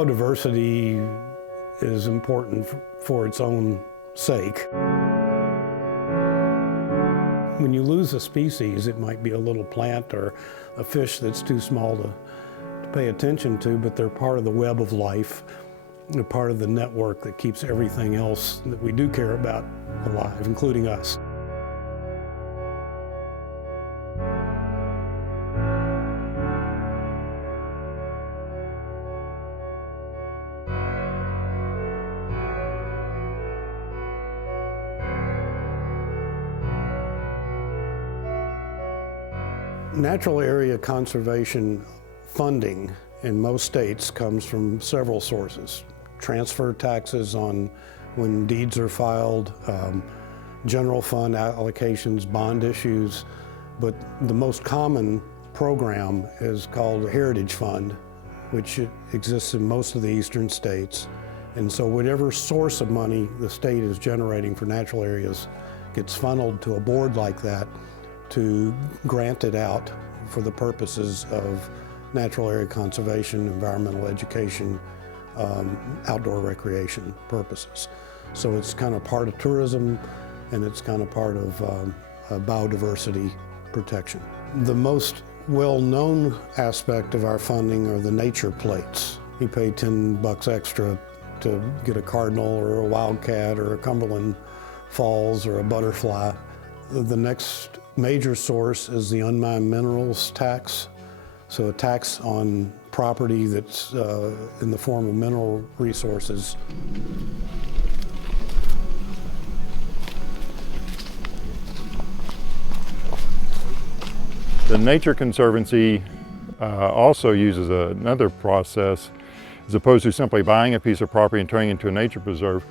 Biodiversity is important for its own sake. When you lose a species, it might be a little plant or a fish that's too small to pay attention to, but they're part of the web of life. They're part of the network that keeps everything else that we do care about alive, including us. Natural area conservation funding in most states comes from several sources. Transfer taxes on when deeds are filed, general fund allocations, bond issues, but the most common program is called the Heritage Fund, which exists in most of the eastern states. And so whatever source of money the state is generating for natural areas gets funneled to a board like that to grant it out for the purposes of natural area conservation, environmental education, outdoor recreation purposes. So it's kind of part of tourism and it's kind of part of biodiversity protection. The most well-known aspect of our funding are the nature plates. You pay $10 extra to get a cardinal or a wildcat or a Cumberland Falls or a butterfly. The next major source is the unmined minerals tax. So a tax on property that's in the form of mineral resources. The Nature Conservancy also uses another process. As opposed to simply buying a piece of property and turning it into a nature preserve,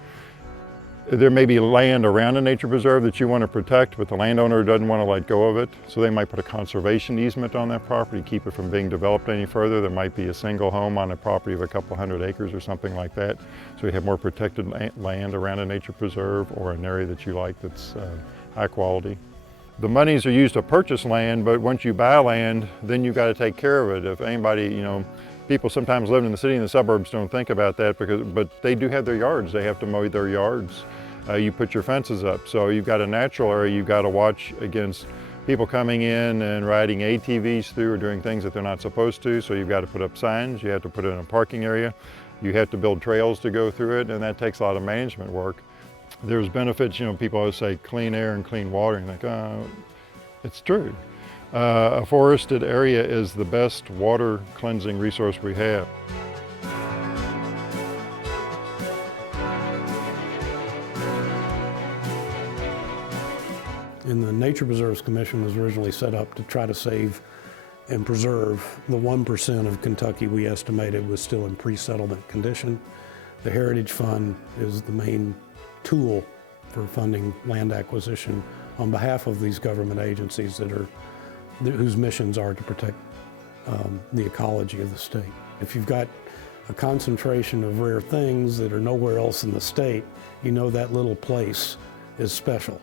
there may be land around a nature preserve that you want to protect, but the landowner doesn't want to let go of it. So they might put a conservation easement on that property, keep it from being developed any further. There might be a single home on a property of a couple hundred acres or something like that. So you have more protected land around a nature preserve or an area that you like that's high quality. The monies are used to purchase land, but once you buy land, then you've got to take care of it. If anybody, people sometimes living in the city and the suburbs don't think about that, but they do have their yards. They have to mow their yards. You put your fences up. So you've got a natural area you've got to watch against people coming in and riding ATVs through or doing things that they're not supposed to. So you've got to put up signs. You have to put it in a parking area. You have to build trails to go through it, and that takes a lot of management work. There's benefits, people always say clean air and clean water, and you think, it's true. A forested area is the best water cleansing resource we have. And the Nature Preserves Commission was originally set up to try to save and preserve the 1% of Kentucky we estimated was still in pre-settlement condition. The Heritage Fund is the main tool for funding land acquisition on behalf of these government agencies whose missions are to protect the ecology of the state. If you've got a concentration of rare things that are nowhere else in the state, that little place is special.